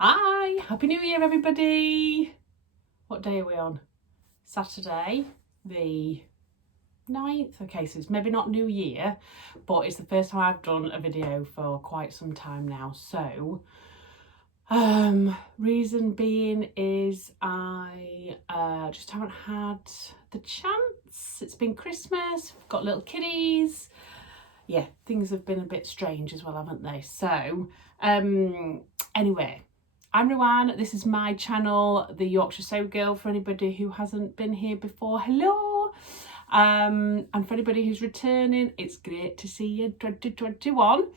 Hi, Happy New Year everybody. What day are we on? Saturday the 9th. Okay, so it's maybe not New Year, but it's the first time I've done a video for quite some time now. So reason being is I just haven't had the chance. It's been Christmas, we've got little kiddies. Yeah, things have been a bit strange as well, haven't they? So anyway, I'm Rowan, this is my channel, the Yorkshire Sew Girl, for anybody who hasn't been here before, hello! And for anybody who's returning, it's great to see you in 2021.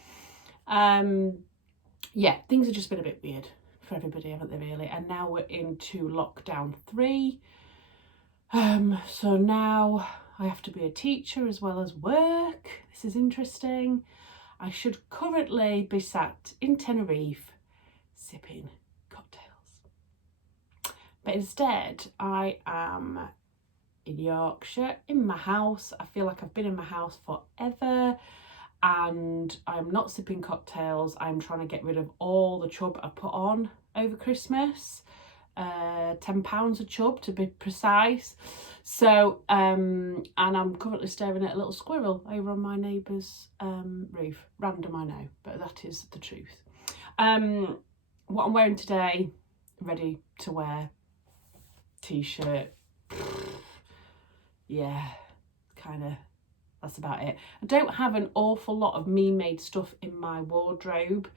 Yeah, things have just been a bit weird for everybody, haven't they, really? And now we're into lockdown 3. So now I have to be a teacher as well as work. This is interesting. I should currently be sat in Tenerife sipping cocktails. But instead, I am in Yorkshire, in my house. I feel like I've been in my house forever and I'm not sipping cocktails. I'm trying to get rid of all the chub I put on over Christmas. £10 a chub to be precise. So and I'm currently staring at a little squirrel over on my neighbour's roof. Random, I know, but that is the truth. What I'm wearing today, ready to wear, t-shirt, yeah, kind of, that's about it. I don't have an awful lot of me-made stuff in my wardrobe.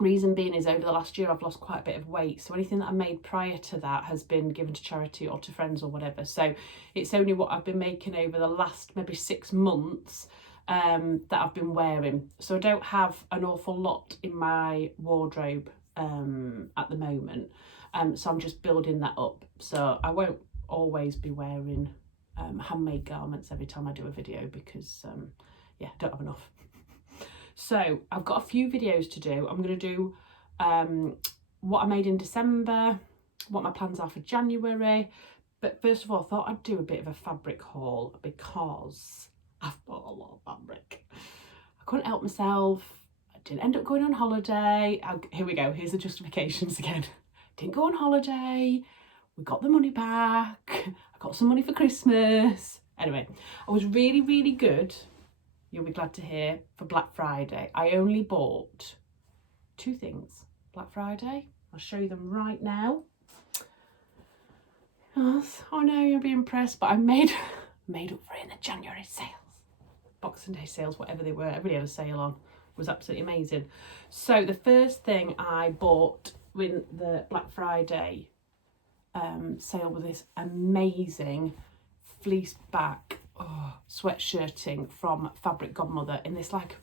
Reason being is over the last year I've lost quite a bit of weight, so anything that I made prior to that has been given to charity or to friends or whatever. So it's only what I've been making over the last maybe 6 months that I've been wearing. So I don't have an awful lot in my wardrobe at the moment. So I'm just building that up. So I won't always be wearing handmade garments every time I do a video because yeah, I don't have enough. So I've got a few videos to do. I'm going to do what I made in December, what my plans are for January. But first of all, I thought I'd do a bit of a fabric haul because I've bought a lot of fabric. I couldn't help myself. I didn't end up going on holiday. Here we go. Here's the justifications again. Didn't go on holiday. We got the money back. I got some money for Christmas. Anyway, I was really, really good. You'll be glad to hear, for Black Friday. I only bought 2 things Black Friday. I'll show you them right now. Yes, I know you'll be impressed, but I made up for it in the January sales. Boxing Day sales, whatever they were. Everybody had a sale on. It was absolutely amazing. So the first thing I bought in the Black Friday sale was this amazing fleece back sweatshirting from Fabric Godmother in this like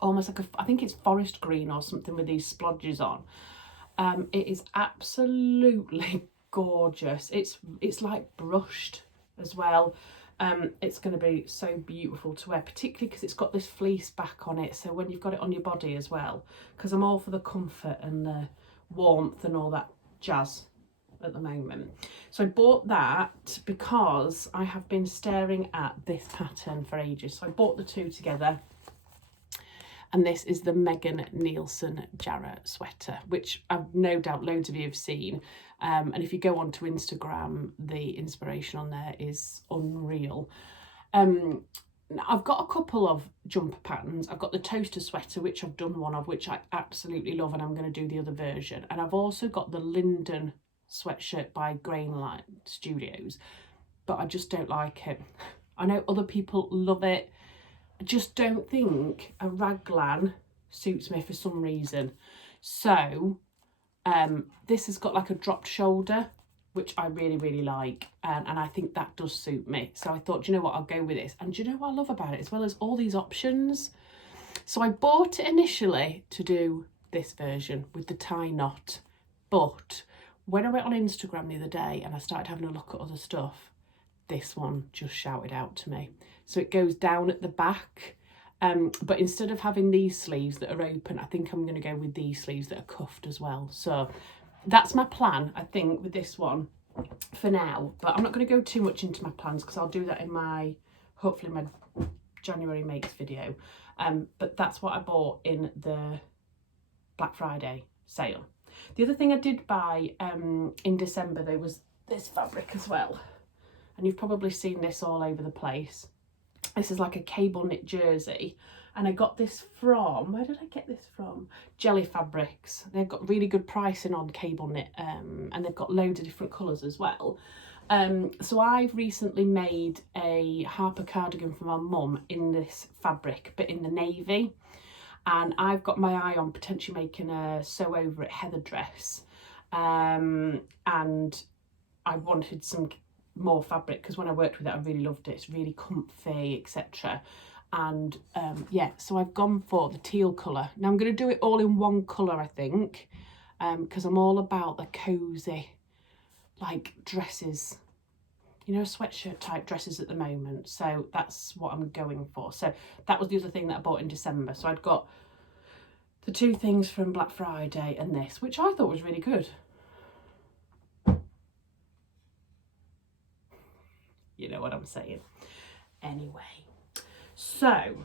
almost like I think it's forest green or something with these splodges on. It is absolutely gorgeous. It's like brushed as well. It's going to be so beautiful to wear, particularly because it's got this fleece back on it, so when you've got it on your body as well, because I'm all for the comfort and the warmth and all that jazz at the moment. So I bought that because I have been staring at this pattern for ages. So I bought the 2 together, and this is the Megan Nielsen Jarrah sweater, which I've no doubt loads of you have seen. And if you go onto Instagram, the inspiration on there is unreal. I've got a couple of jumper patterns. I've got the toaster sweater, which I've done one of, which I absolutely love, and I'm going to do the other version. And I've also got the Linden sweatshirt by Jacquard Studios, but I just don't like it. I know other people love it. I just don't think a raglan suits me for some reason. So this has got like a dropped shoulder, which I really, really like, and I think that does suit me. So I thought, do you know what, I'll go with this. And do you know what I love about it, as well as all these options? So I bought it initially to do this version with the tie knot, but when I went on Instagram the other day and I started having a look at other stuff, this one just shouted out to me. So it goes down at the back, but instead of having these sleeves that are open, I think I'm going to go with these sleeves that are cuffed as well. So that's my plan, I think, with this one for now. But I'm not going to go too much into my plans because I'll do that in my, hopefully my January makes video. But that's what I bought in the Black Friday sale. The other thing I did buy in December, there was this fabric as well. And you've probably seen this all over the place. This is like a cable knit jersey. And I got this from, where did I get this from? Jelly Fabrics. They've got really good pricing on cable knit, and they've got loads of different colours as well. So I've recently made a Harper cardigan for my mum in this fabric, but in the navy. And I've got my eye on potentially making a sew over it heather dress. And I wanted some more fabric because when I worked with it, I really loved it. It's really comfy, etc. And yeah, so I've gone for the teal colour. Now I'm going to do it all in one colour, I think, because I'm all about the cosy, like, dresses, you know, sweatshirt type dresses at the moment. So that's what I'm going for. So that was the other thing that I bought in December. So I'd got the two things from Black Friday and this, which I thought was really good. You know what I'm saying. Anyway. So,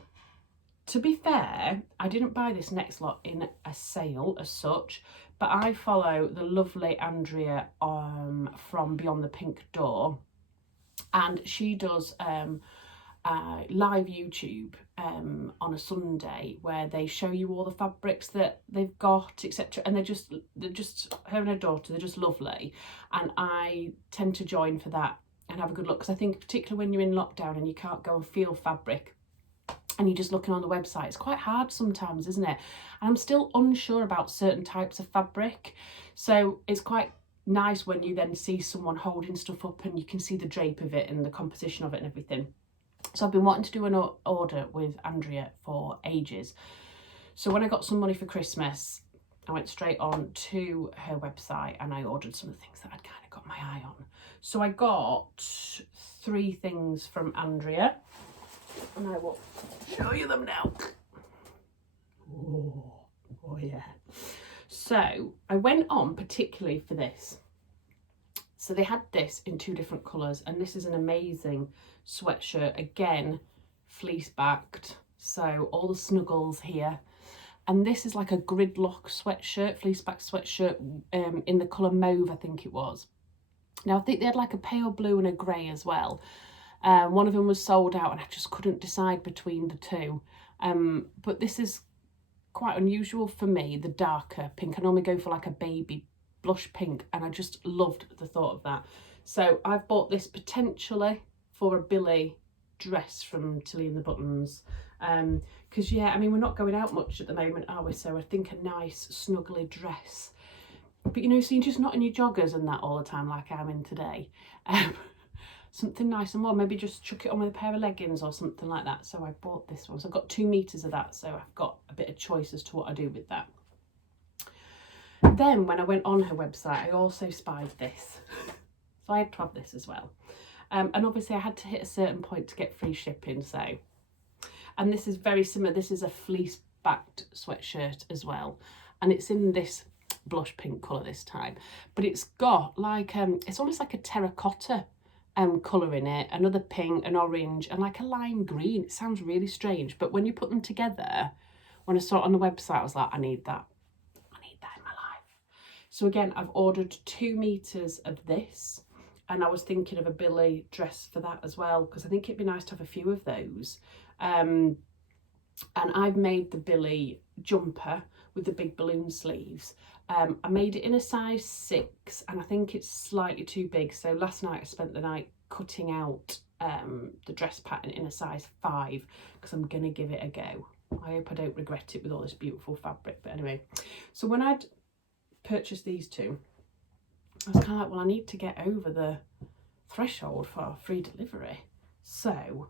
to be fair, I didn't buy this next lot in a sale as such, but I follow the lovely Andrea from Beyond the Pink Door, and she does live YouTube on a Sunday where they show you all the fabrics that they've got, etc. And they're just her and her daughter, they're just lovely, and I tend to join for that and have a good look, because I think particularly when you're in lockdown and you can't go and feel fabric, and you're just looking on the website, it's quite hard sometimes, isn't it? And I'm still unsure about certain types of fabric, so it's quite nice when you then see someone holding stuff up and you can see the drape of it and the composition of it and everything. So I've been wanting to do an order with Andrea for ages. So when I got some money for Christmas, I went straight on to her website and I ordered some of the things that I'd kind of got my eye on. So I got 3 things from Andrea, and I will show you them now. Oh yeah. So I went on particularly for this. So they had this in 2 different colours, and this is an amazing sweatshirt, again fleece backed, so all the snuggles here. And this is like a gridlock sweatshirt, fleece back sweatshirt, in the colour mauve, I think it was. Now I think they had like a pale blue and a grey as well. One of them was sold out and I just couldn't decide between the 2. But this is quite unusual for me, the darker pink. I normally go for like a baby blush pink, and I just loved the thought of that. So I've bought this potentially for a Billy dress from Tilly and the Buttons. Because yeah, I mean, we're not going out much at the moment, are we? So I think a nice snuggly dress. But you know, so you're just not in your joggers and that all the time like I'm in today. Something nice and warm, maybe just chuck it on with a pair of leggings or something like that. So I bought this one. So I've got 2 meters of that, so I've got a bit of choice as to what I do with that. Then when I went on her website, I also spied this. So I had to have this as well. And obviously I had to hit a certain point to get free shipping. So, and this is very similar. This is a fleece backed sweatshirt as well. And it's in this blush pink colour this time. But it's got like, it's almost like a terracotta colour in it, another pink, an orange, and like a lime green. It sounds really strange, but when you put them together, when I saw it on the website, I was like, I need that in my life. So again, I've ordered 2 meters of this, and I was thinking of a Billy dress for that as well, because I think it'd be nice to have a few of those. And I've made the Billy jumper with the big balloon sleeves. I made it in a size 6, and I think it's slightly too big. So last night I spent the night cutting out the dress pattern in a size 5, because I'm gonna give it a go. I hope I don't regret it with all this beautiful fabric. But anyway, so when I'd purchased these 2, I was kind of like, well, I need to get over the threshold for free delivery. So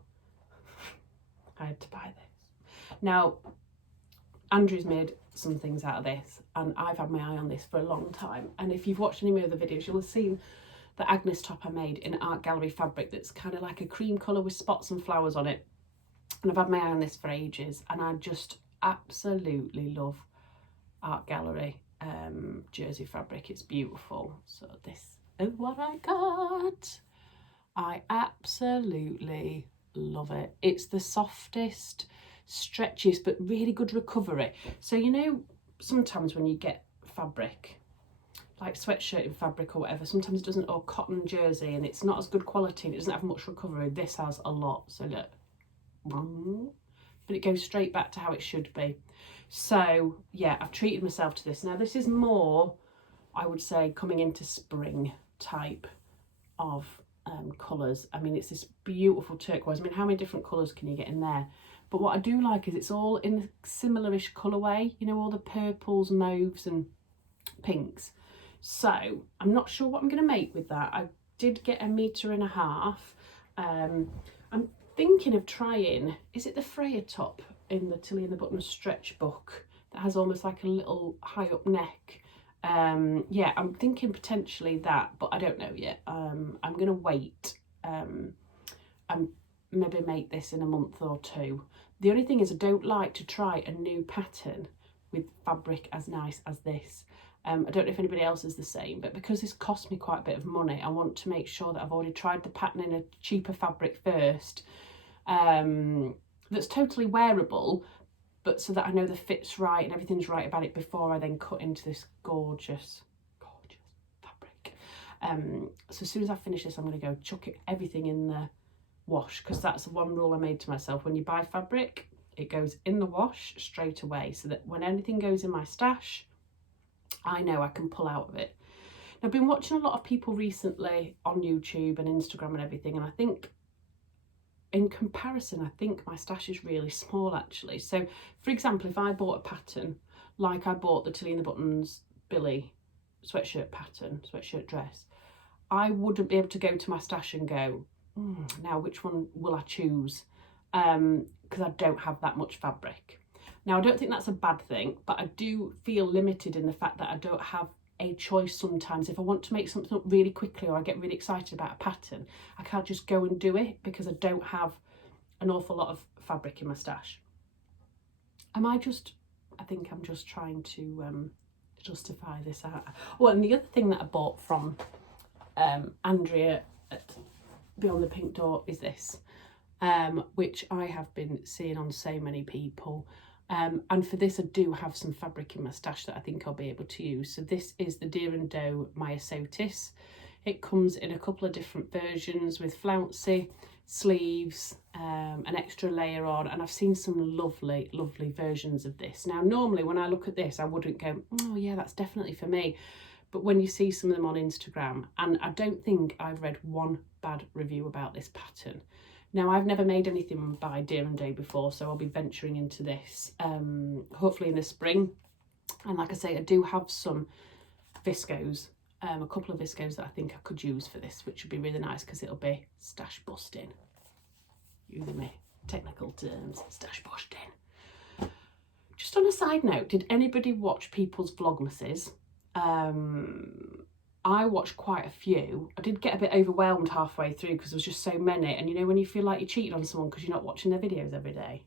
I had to buy this. Now, Andrew's made some things out of this, and I've had my eye on this for a long time. And if you've watched any of my other videos, you'll have seen the Agnes top I made in Art Gallery fabric that's kind of like a cream colour with spots and flowers on it. And I've had my eye on this for ages, and I just absolutely love Art Gallery jersey fabric. It's beautiful. So this is what I got. I absolutely love it. It's the softest, stretchiest, but really good recovery. So you know, sometimes when you get fabric, like sweatshirting fabric or whatever, sometimes it doesn't, or cotton jersey, and it's not as good quality and it doesn't have much recovery. This has a lot, so look, but it goes straight back to how it should be. So yeah, I've treated myself to this. Now this is more, I would say, coming into spring type of colours. I mean, it's this beautiful turquoise. I mean, how many different colours can you get in there? But what I do like is it's all in a similar-ish colourway, you know, all the purples, mauves and pinks. So I'm not sure what I'm going to make with that. I did get 1.5 meters. I'm thinking of trying, is it the Freya top in the Tilly and the Buttons stretch book that has almost like a little high up neck? Yeah, I'm thinking potentially that, but I don't know yet. I'm going to wait and maybe make this in a month or two. The only thing is I don't like to try a new pattern with fabric as nice as this. I don't know if anybody else is the same, but because this cost me quite a bit of money, I want to make sure that I've already tried the pattern in a cheaper fabric first, that's totally wearable, but so that I know the fit's right and everything's right about it before I then cut into this gorgeous fabric. So as soon as I finish this, I'm going to go chuck everything in the wash, because that's the one rule I made to myself. When you buy fabric, it goes in the wash straight away, so that when anything goes in my stash, I know I can pull out of it. Now, I've been watching a lot of people recently on YouTube and Instagram and everything, and I think in comparison, I think my stash is really small actually. So for example, if I bought a pattern, like I bought the Tilly and the Buttons Billy sweatshirt pattern, sweatshirt dress, I wouldn't be able to go to my stash and go, now which one will I choose? Because I don't have that much fabric. Now, I don't think that's a bad thing, but I do feel limited in the fact that I don't have a choice sometimes. If I want to make something up really quickly or I get really excited about a pattern, I can't just go and do it because I don't have an awful lot of fabric in my stash. I think I'm just trying to justify this out. Oh, and the other thing that I bought from Andrea at Beyond the Pink Door is this, which I have been seeing on so many people. And for this, I do have some fabric in my stash that I think I'll be able to use. So this is the Deer and Doe Myosotis. It comes in a couple of different versions with flouncy sleeves, an extra layer on, and I've seen some lovely, lovely versions of this. Now, normally when I look at this, I wouldn't go, oh yeah, that's definitely for me. But when you see some of them on Instagram, and I don't think I've read one bad review about this pattern. Now, I've never made anything by Deer and Doe before, so I'll be venturing into this hopefully in the spring. And like I say, I do have some viscose, a couple of viscose that I think I could use for this, which would be really nice because it'll be stash busting. Using my technical terms, stash busting. Just on a side note, did anybody watch people's Vlogmases? I watched quite a few. I did get a bit overwhelmed halfway through because there was just so many. And you know, when you feel like you're cheating on someone because you're not watching their videos every day?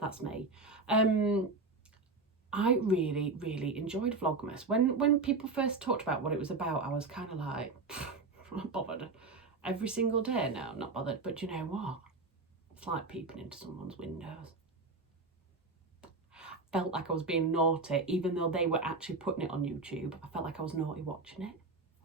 That's me. I really, really enjoyed Vlogmas. When people first talked about what it was about, I was kind of like, I'm not bothered. Every single day? No, I'm not bothered. But you know what? It's like peeping into someone's windows. Felt like I was being naughty, even though they were actually putting it on YouTube. I felt like I was naughty watching it,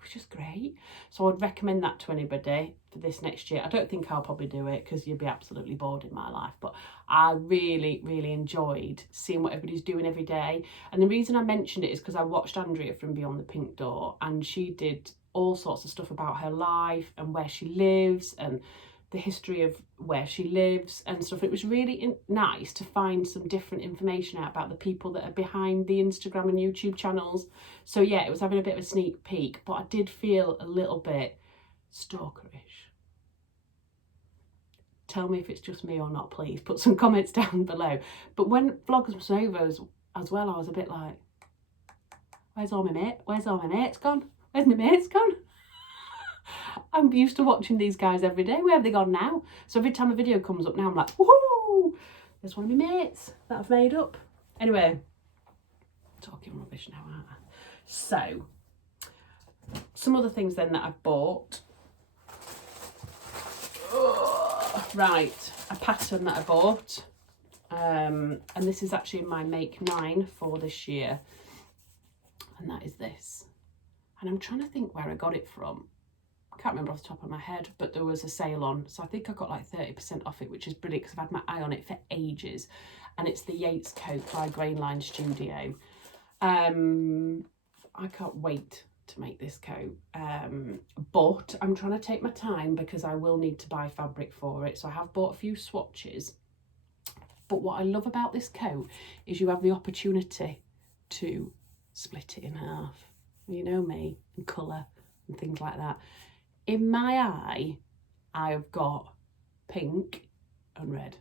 which is great. So I'd recommend that to anybody for this next year. I don't think I'll probably do it because you'd be absolutely bored in my life, but I really, really enjoyed seeing what everybody's doing every day. And the reason I mentioned it is because I watched Andrea from Beyond the Pink Door, and she did all sorts of stuff about her life and where she lives and the history of where she lives and stuff. It was really nice to find some different information out about the people that are behind the Instagram and YouTube channels. So yeah, it was having a bit of a sneak peek, but I did feel a little bit stalkerish. Tell me if it's just me or not, please. Put some comments down below. But when Vlogs was over as well, I was a bit like, where's all my mates? Where's all my mates gone? Where's my mates gone? I'm used to watching these guys every day. Where have they gone now? So every time a video comes up now, I'm like, woohoo! There's one of my mates that I've made up. Anyway, talking rubbish now, aren't I? So, some other things then that I've bought. Right, a pattern that I bought. And this is actually my make 9 for this year. and that is this. And I'm trying to think where I got it from. I can't remember off the top of my head, but there was a sale on, so I think I got like 30% off it, which is brilliant because I've had my eye on it for ages. And it's the Yates coat by Grainline Studio. I can't wait to make this coat, but I'm trying to take my time because I will need to buy fabric for it. So I have bought a few swatches, but what I love about this coat is you have the opportunity to split it in half. You know me, and colour and things like that. In my eye, I've got pink and red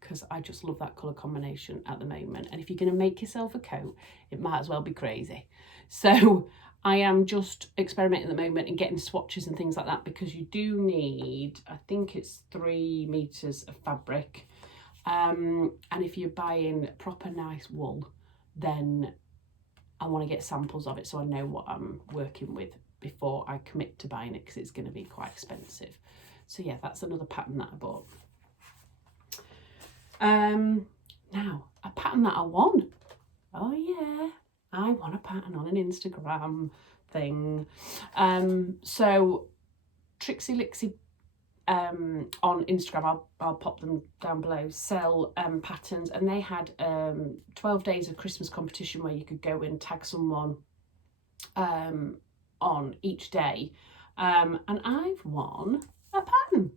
because I just love that colour combination at the moment. And if you're going to make yourself a coat, it might as well be crazy. So I am just experimenting at the moment and getting swatches and things like that, because you do need, I think it's 3 meters of fabric. And if you're buying proper nice wool, then I want to get samples of it so I know what I'm working with before I commit to buying it, because it's going to be quite expensive. So yeah, that's another pattern that I bought. Now, a pattern that I won. Oh yeah, I won a pattern on an Instagram thing. So Trixie Lixie on Instagram, I'll pop them down below, sell patterns, and they had 12 days of Christmas competition where you could go and tag someone on each day, and I've won a pattern.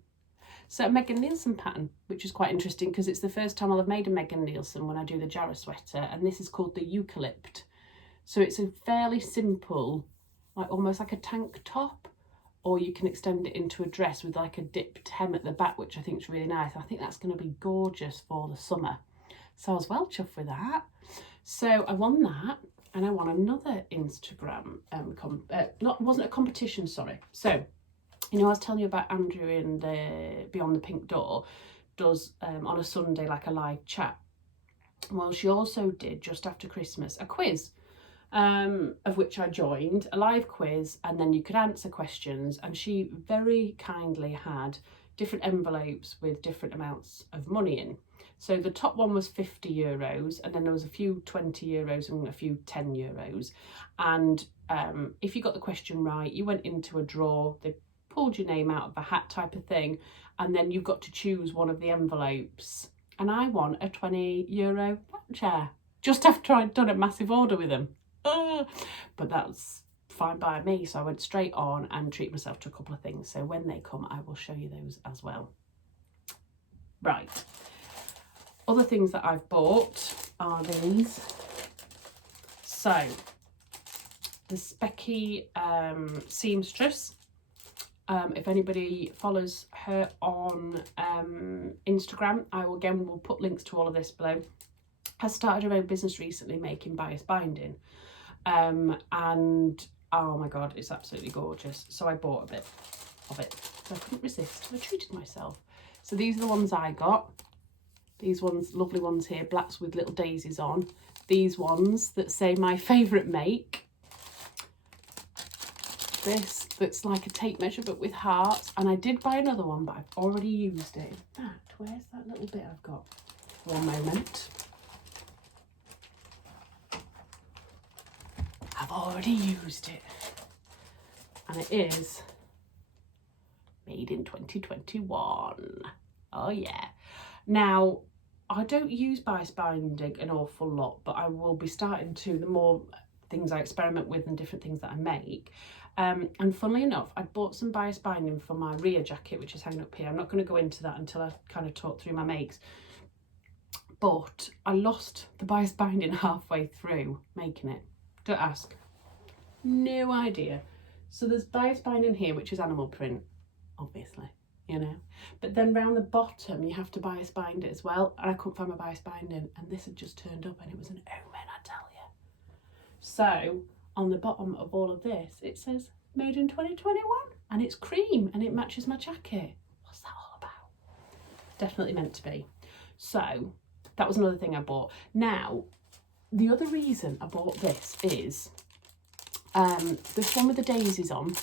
So a Megan Nielsen pattern, which is quite interesting because it's the first time I'll have made a Megan Nielsen when I do the Jarrah sweater, and this is called the Eucalypt. So it's a fairly simple, like almost like a tank top, or you can extend it into a dress with like a dipped hem at the back, which I think is really nice. I think that's going to be gorgeous for the summer. So I was well chuffed with that. So I won that, and I won another Instagram, wasn't a competition, sorry. So, you know, I was telling you about Andrea and Beyond the Pink Door does on a Sunday like a live chat. Well, she also did just after Christmas a quiz, of which I joined, a live quiz, and then you could answer questions, and she very kindly had different envelopes with different amounts of money in. So the top one was €50, and then there was a few €20 and a few €10. And if you got the question right, you went into a draw. They pulled your name out of a hat type of thing, and then you got to choose one of the envelopes. And I won a €20 chair just after I'd done a massive order with them. But that's fine by me, so I went straight on and treated myself to a couple of things. So when they come, I will show you those as well. Right, other things that I've bought are these. So the Specky seamstress. If anybody follows her on Instagram, I will will put links to all of this below. Has started her own business recently making bias binding, and oh my god, it's absolutely gorgeous. So I bought a bit of it, so I couldn't resist. I treated myself. So these are the ones I got. These ones, lovely ones here, blacks with little daisies on. These ones that say my favourite make. This that's like a tape measure but with hearts, and I did buy another one, but I've already used it. In fact, where's that little bit I've got? One moment. I've already used it, and it is made in 2021. Oh yeah. Now, I don't use bias binding an awful lot, but I will be starting to, the more things I experiment with and different things that I make. And funnily enough, I bought some bias binding for my rear jacket, which is hanging up here. I'm not going to go into that until I kind of talk through my makes. But I lost the bias binding halfway through making it. Don't ask. No idea. So there's bias binding here, which is animal print, obviously, you know. But then round the bottom, you have to bias bind it as well. And I couldn't find my bias binding, and this had just turned up, and it was an omen, I tell you. So on the bottom of all of this, it says made in 2021, and it's cream, and it matches my jacket. What's that all about? Definitely meant to be. So that was another thing I bought. Now, the other reason I bought this is this one with the daisies on.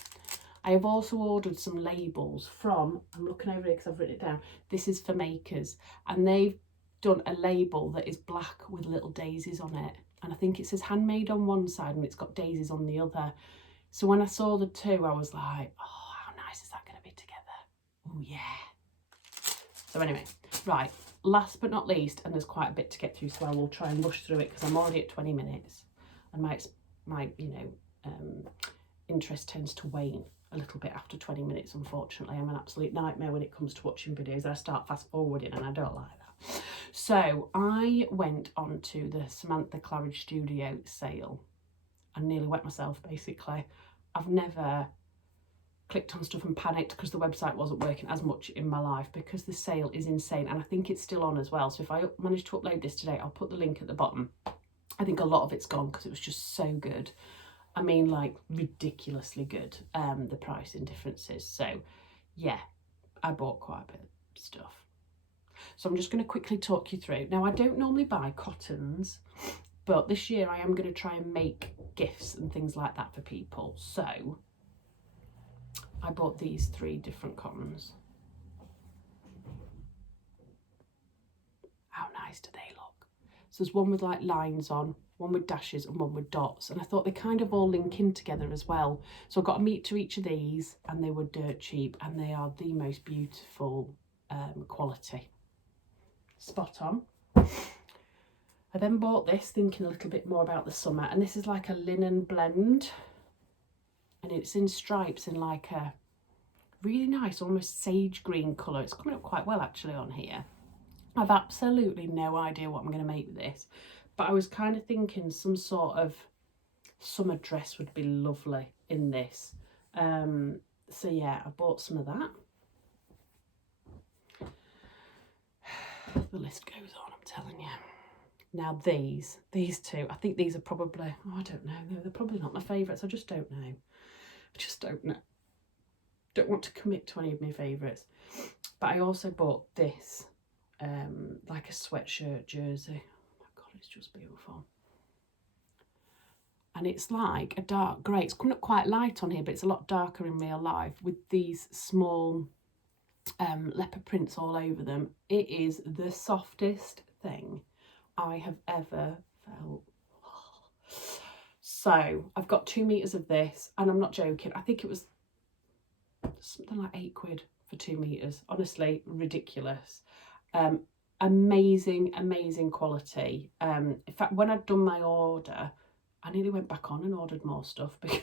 I have also ordered some labels from, I'm looking over here because I've written it down, This Is For Makers, and they've done a label that is black with little daisies on it. and I think it says handmade on one side and it's got daisies on the other. So when I saw the two, I was like, oh, how nice is that going to be together? Oh yeah. So anyway, right, last but not least, and there's quite a bit to get through, so I will try and rush through it because I'm already at 20 minutes and my interest tends to wane a little bit after 20 minutes, unfortunately. I'm an absolute nightmare when it comes to watching videos. I start fast forwarding and I don't like that. So I went on to the Samantha Claridge Studio sale and nearly wet myself, basically. I've never clicked on stuff and panicked because the website wasn't working as much in my life, because the sale is insane, and I think it's still on as well. So if I manage to upload this today, I'll put the link at the bottom. I think a lot of it's gone because it was just so good. I mean, like, ridiculously good, the pricing differences. So yeah, I bought quite a bit of stuff. So I'm just going to quickly talk you through. Now, I don't normally buy cottons, but this year I am going to try and make gifts and things like that for people. So I bought these 3 different cottons. How nice do they look? So there's one with like lines on, one with dashes and one with dots, and I thought they kind of all link in together as well. So I got a meet to each of these, and they were dirt cheap, and they are the most beautiful quality. Spot on. I then bought this thinking a little bit more about the summer, and this is like a linen blend, and it's in stripes in like a really nice almost sage green colour. It's coming up quite well actually on here. I've absolutely no idea what I'm going to make with this, but I was kind of thinking some sort of summer dress would be lovely in this. So yeah, I bought some of that. The list goes on, I'm telling you. Now these 2, I think these are probably, oh, I don't know, they're probably not my favourites. I just don't know. I just don't know. Don't want to commit to any of my favourites. But I also bought this, like a sweatshirt jersey. Oh my God, it's just beautiful. And it's like a dark grey. It's coming up quite light on here, but it's a lot darker in real life with these small leopard prints all over them. It is the softest thing I have ever felt. So I've got 2 meters of this, and I'm not joking. I think it was something like £8 for 2 meters. Honestly, ridiculous. Amazing quality. In fact, when I'd done my order, I nearly went back on and ordered more stuff because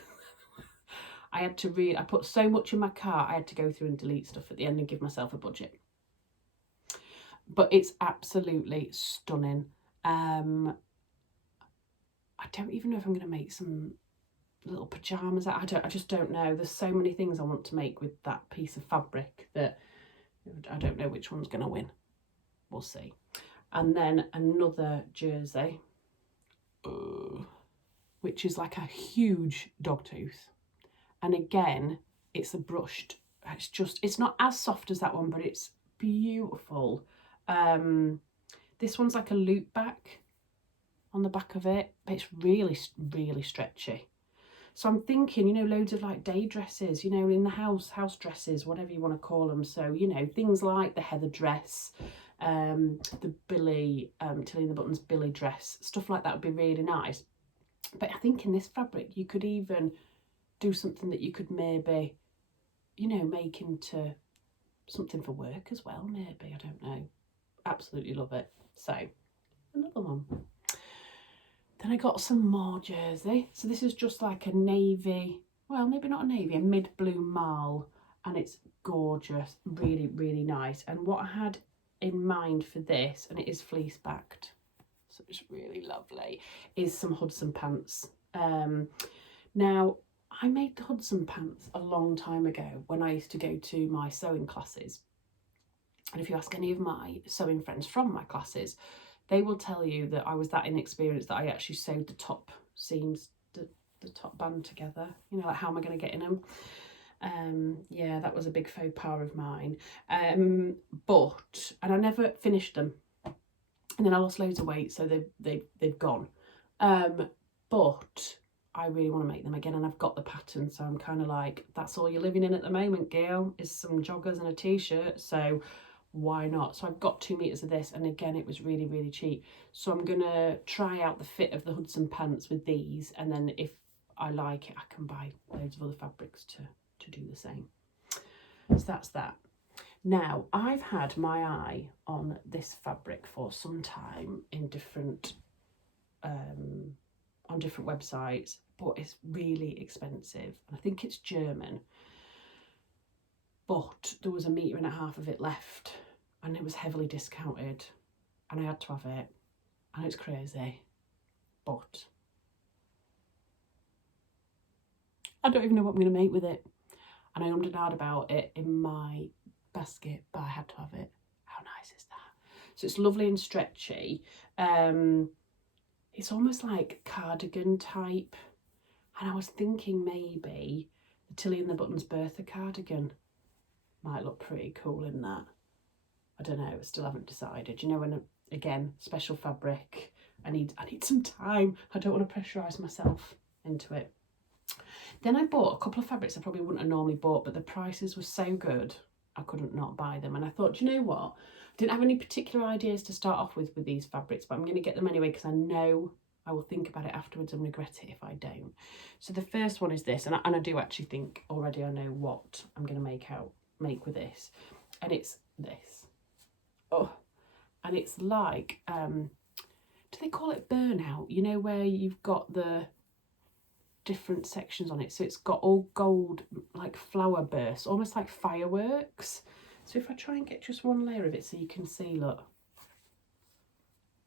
I had to I put so much in my cart, I had to go through and delete stuff at the end and give myself a budget. But it's absolutely stunning. I don't even know if I'm going to make some little pyjamas. I just don't know. There's so many things I want to make with that piece of fabric that I don't know which one's going to win. We'll see. And then another jersey, which is like a huge dog tooth. And again, it's a brushed, it's not as soft as that one, but it's beautiful. This one's like a loop back on the back of it, but it's really stretchy. So I'm thinking, you know, loads of like day dresses, you know, in the house dresses, whatever you want to call them. So, you know, things like the heather dress, the Billy, Tilly and the Buttons Billy dress, stuff like that would be really nice. But I think in this fabric, you could even do something that you could maybe, you know, make into something for work as well, maybe, I don't know. Absolutely love it. So, another one. Then I got some more jersey. So this is just like a navy, well, maybe not a navy, a mid-blue marl, and it's gorgeous, really nice. And what I had in mind for this, and it is fleece backed, so it's really lovely, is some Hudson Pants. Now, I made the Hudson Pants a long time ago when I used to go to my sewing classes. And if you ask any of my sewing friends from my classes, they will tell you that I was that inexperienced that I actually sewed the top seams, the top band together. You know, like, how am I going to get in them? Yeah, that was a big faux pas of mine. And I never finished them. And then I lost loads of weight, so they've gone. But I really want to make them again, and I've got the pattern, so I'm kind of like, that's all you're living in at the moment, girl, is some joggers and a t-shirt. So why not? So I've got 2 meters of this, and again, it was really, really cheap. So I'm gonna try out the fit of the Hudson Pants with these, and then if I like it, I can buy loads of other fabrics to do the same. So that's that. Now, I've had my eye on this fabric for some time in different on different websites, but it's really expensive. I think it's German, but there was 1.5 meters of it left, and it was heavily discounted, and I had to have it, and it's crazy, but I don't even know what I'm going to make with it, and I ummed and ahed about it in my basket, but I had to have it. How nice is that? So it's lovely and stretchy. It's almost like cardigan type, and I was thinking maybe the Tilly and the Buttons Bertha cardigan might look pretty cool in that. I don't know, I still haven't decided. You know, when again, special fabric, I need some time. I don't want to pressurise myself into it. Then I bought a couple of fabrics I probably wouldn't have normally bought, but the prices were so good I couldn't not buy them. And I thought, you know what? I didn't have any particular ideas to start off with these fabrics, but I'm going to get them anyway because I know I will think about it afterwards and regret it if I don't. So the first one is this, and I do actually think already I know what I'm going to make with this, and it's this. Oh, and it's like, do they call it burnout? You know, where you've got the different sections on it, so it's got all gold like flower bursts, almost like fireworks. So if I try and get just one layer of it so you can see, look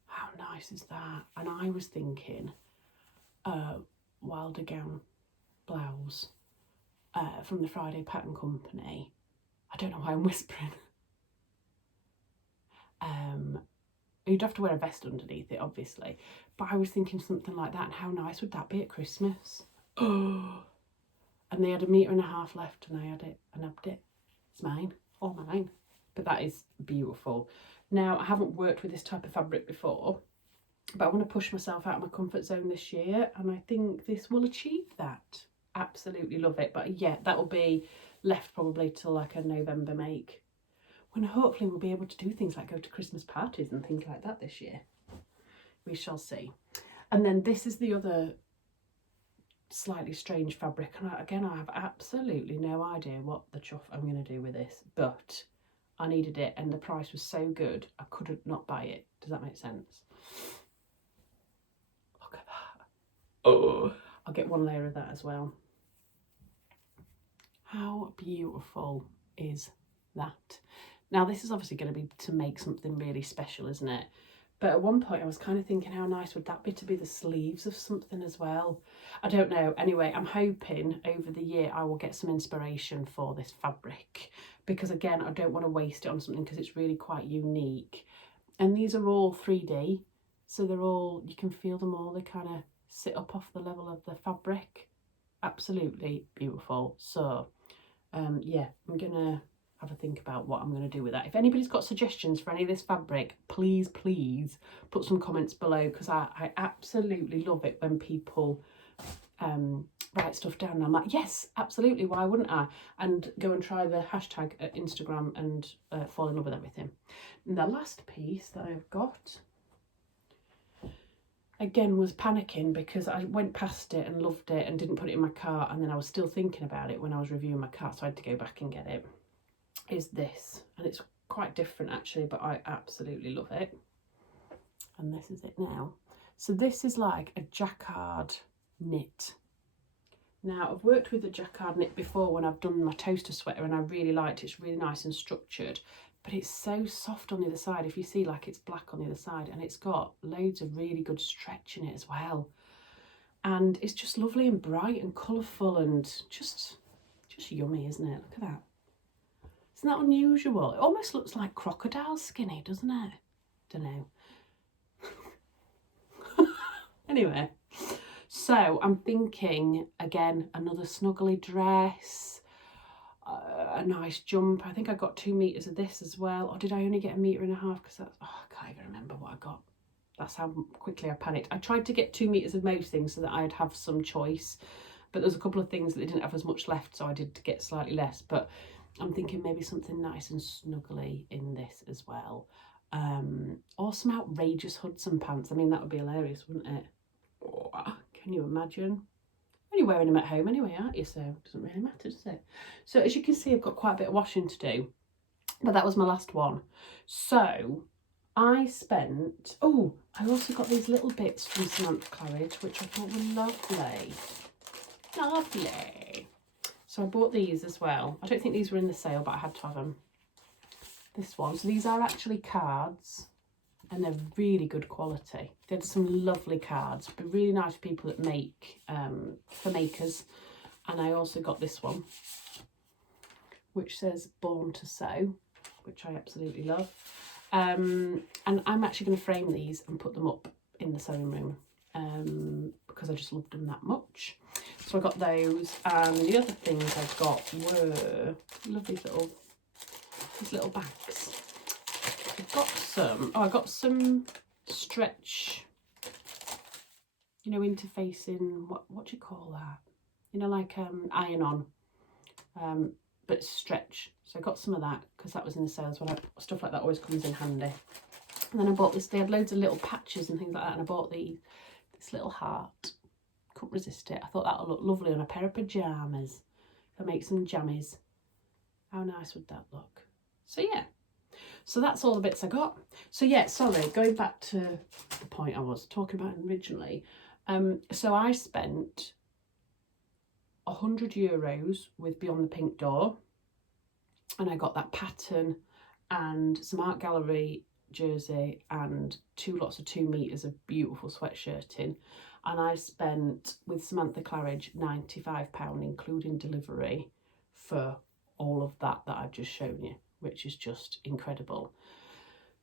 how nice is that. And I was thinking Wilder gown blouse from the Friday Pattern Company. I don't know why I'm whispering. You'd have to wear a vest underneath it, obviously, but I was thinking something like that, and how nice would that be at Christmas? Oh, and they had 1.5 meters left, and I had it, I nabbed it. It's mine, all mine. But that is beautiful. Now, I haven't worked with this type of fabric before, but I want to push myself out of my comfort zone this year, and I think this will achieve that. Absolutely love it. But yeah, that'll be left probably till like a November make, when hopefully we'll be able to do things like go to Christmas parties and things like that this year. We shall see. And then this is the other slightly strange fabric, and again, I have absolutely no idea what the chuff I'm going to do with this, but I needed it, and the price was so good I couldn't not buy it. Does that make sense? Look at that. Oh, I'll get one layer of that as well. How beautiful is that? Now, this is obviously going to be to make something really special, isn't it? But at one point I was kind of thinking, how nice would that be to be the sleeves of something as well? I don't know. Anyway, I'm hoping over the year I will get some inspiration for this fabric, because again, I don't want to waste it on something because it's really quite unique. And these are all 3D, so they're all, you can feel them all, they kind of sit up off the level of the fabric. Absolutely beautiful. So yeah, I'm gonna have a think about what I'm going to do with that. If anybody's got suggestions for any of this fabric, please put some comments below, because I absolutely love it when people write stuff down and I'm like, yes, absolutely, why wouldn't I? And go and try the hashtag at Instagram and fall in love with everything. And the last piece that I've got, again, was panicking because I went past it and loved it and didn't put it in my cart, and then I was still thinking about it when I was reviewing my cart, so I had to go back and get it. Is this, and it's quite different actually, but I absolutely love it. And this is it now. So this is like a Jacquard knit. Now, I've worked with the Jacquard knit before when I've done my toaster sweater, and I really liked it. It's really nice and structured, but it's so soft on the other side. If you see, like, it's black on the other side, and it's got loads of really good stretch in it as well. And it's just lovely and bright and colourful and just yummy, isn't it? Look at that. Isn't that unusual? It almost looks like crocodile skinny, doesn't it? Don't know. Anyway, so I'm thinking, again, another snuggly dress, a nice jumper. I think I got 2 meters of this as well. Or did I only get 1.5 meters? Because that's, oh, I can't even remember what I got. That's how quickly I panicked. I tried to get 2 meters of most things so that I'd have some choice, but there's a couple of things that they didn't have as much left, so I did get slightly less. But I'm thinking maybe something nice and snuggly in this as well. Or some outrageous Hudson pants. I mean, that would be hilarious, wouldn't it? Oh, can you imagine? You're wearing them at home anyway, aren't you? So it doesn't really matter, does it? So as you can see, I've got quite a bit of washing to do. But that was my last one. So I spent... Oh, I also got these little bits from Samantha Claridge, which I thought were lovely. Lovely. So I bought these as well. I don't think these were in the sale, but I had to have them. This one. So these are actually cards, and they're really good quality. They're some lovely cards, but really nice for people that make, for makers. And I also got this one, which says Born to Sew, which I absolutely love. And I'm actually going to frame these and put them up in the sewing room, because I just loved them that much. So I got those, and the other things I got were lovely these little bags. I got some stretch, you know, interfacing, what do you call that? You know, like iron on, but stretch. So I got some of that because that was in the sales. When stuff like that always comes in handy. And then I bought this. They had loads of little patches and things like that, and I bought this little heart. Couldn't resist it. I thought that would look lovely on a pair of pyjamas. If I make some jammies, how nice would that look? So yeah. So that's all the bits I got. So yeah, sorry, going back to the point I was talking about originally. So I spent €100 with Beyond the Pink Door, and I got that pattern and some art gallery jersey and 2 lots of 2 meters of beautiful sweatshirting. And I spent with Samantha Claridge £95, including delivery, for all of that I've just shown you, which is just incredible.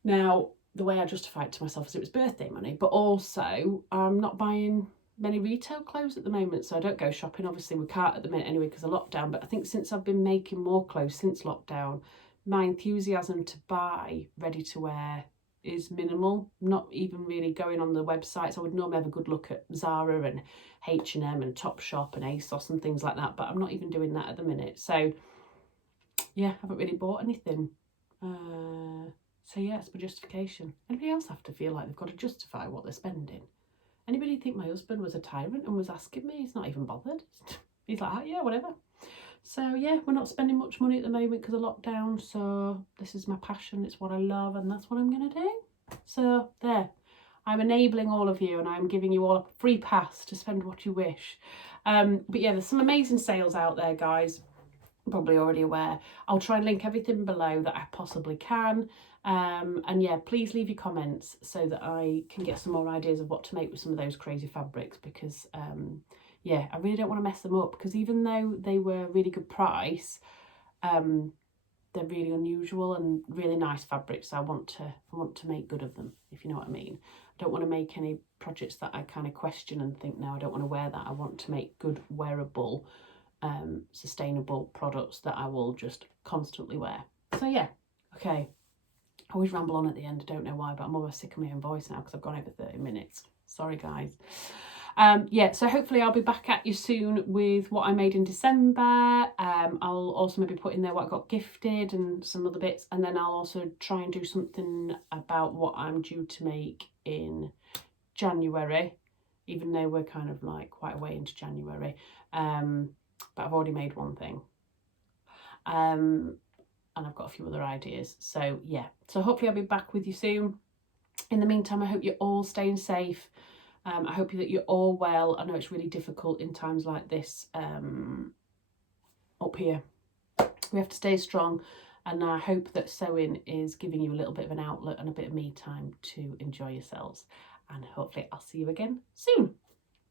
Now, the way I justify it to myself is it was birthday money, but also I'm not buying many retail clothes at the moment, so I don't go shopping. Obviously, we can't at the minute anyway because of lockdown, but I think since I've been making more clothes since lockdown, my enthusiasm to buy ready to wear is minimal. I'm not even really going on the websites. I would normally have a good look at Zara and H&M and Topshop and ASOS and things like that, but I'm not even doing that at the minute. So yeah, I haven't really bought anything. So yeah, it's my justification. Anybody else have to feel like they've got to justify what they're spending? Anybody think my husband was a tyrant and was asking me? He's not even bothered. He's like, oh, yeah, whatever. So yeah, we're not spending much money at the moment because of lockdown. So this is my passion. It's what I love, and that's what I'm going to do. So there, I'm enabling all of you, and I'm giving you all a free pass to spend what you wish. But yeah, there's some amazing sales out there, guys. Probably already aware. I'll try and link everything below that I possibly can. And yeah, please leave your comments so that I can get some more ideas of what to make with some of those crazy fabrics, because yeah, I really don't want to mess them up, because even though they were really good price, they're really unusual and really nice fabrics. So I want to make good of them, if you know what I mean. I don't want to make any projects that I kind of question and think, no, I don't want to wear that. I want to make good, wearable, sustainable products that I will just constantly wear. So yeah, okay. I always ramble on at the end. I don't know why, but I'm almost sick of my own voice now because I've gone over 30 minutes. Sorry, guys. Yeah, so hopefully I'll be back at you soon with what I made in December. I'll also maybe put in there what I got gifted and some other bits, and then I'll also try and do something about what I'm due to make in January, even though we're kind of like quite a way into January. But I've already made one thing. And I've got a few other ideas. So yeah, so hopefully I'll be back with you soon. In the meantime, I hope you're all staying safe. I hope that you're all well. I know it's really difficult in times like this up here. We have to stay strong, and I hope that sewing is giving you a little bit of an outlet and a bit of me time to enjoy yourselves. And hopefully I'll see you again soon.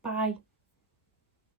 Bye.